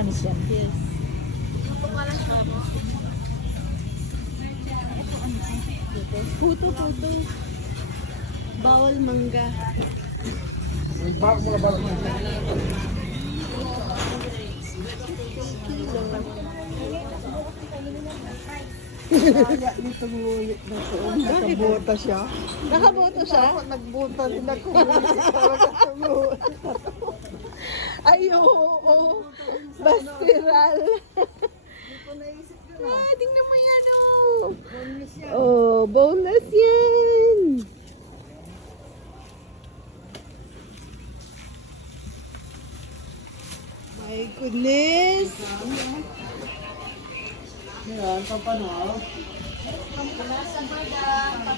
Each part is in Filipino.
matamis yan. Yes. Puto. Bawal mangga. Nakabota siya. Nakaboto siya? Nagbota rin ako. Ay, oo. Bastiral. Tingnan mo yan, oh. Oh, boneless yan. My goodness. Yan, papano.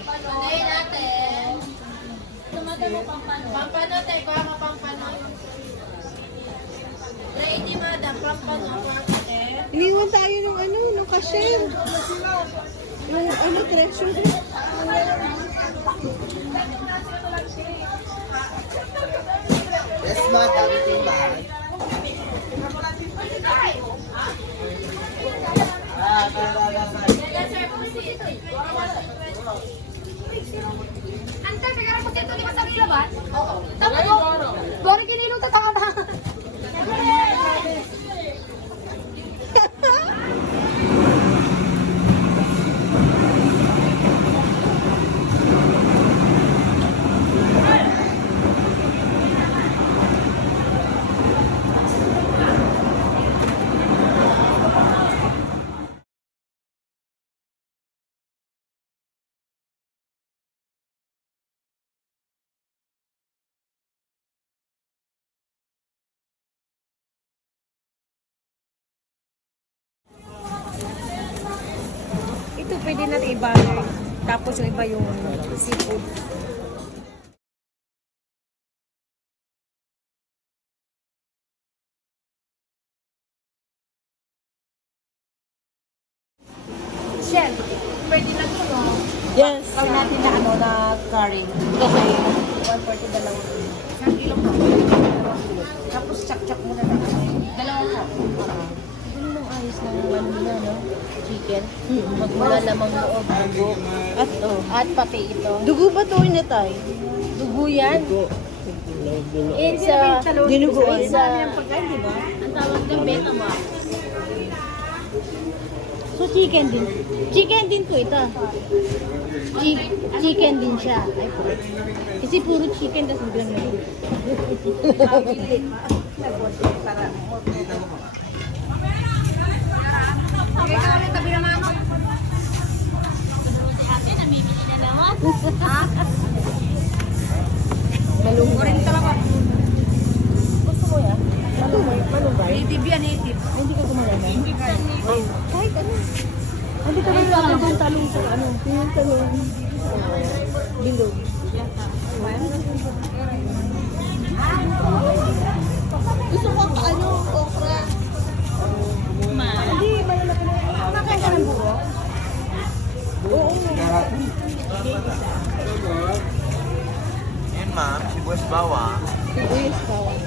Panoy natin. Tumata mo pampano. Pampano, tayo ba ka pampano? Ready, madam. Pampano. Iniwan tayo ng cashier. Yung treasure. Yes, madam. Ito yung bahay. Ante, segera po dito di masarap labat? Oo. Tapos ko, gori kinilong tatanga. Ito pwede natin i-banner. Tapos yung iba yung seafood. Chef, pwede na ito, no? Yes. Pag natin na na curry. Kasi 140 dalawa. Isang kilo po. Tapos chak-chak muna na. Dalawa po. Ano nung ayos ng na, no? Chicken. Magmula lamang loob, dugo. At pati ito. Dugo ba to inatay? Dugo yan. It's Dinuguan. It's ang tawag ng Betamax. So chicken din. Chicken din po ito. Chicken din siya. Ay po. Kasi puro chicken tas biglang yun. Okay, kami tabi na mama. Ate, namimili na naman. Ha? Malunggay. Gusto mo yan? Malunggay? Native yan, native. Hindi ka gumalaman? Hindi ka. Kahit ano. Hindi ka lang sa akin talong sa ano. Yung talong. Bilog. Gusto ko okra. Hindi, malalaki na. Nakakain ka ng buko? Oo. Yan, ma'am. Sibuyas bawang. Sibuyas bawang.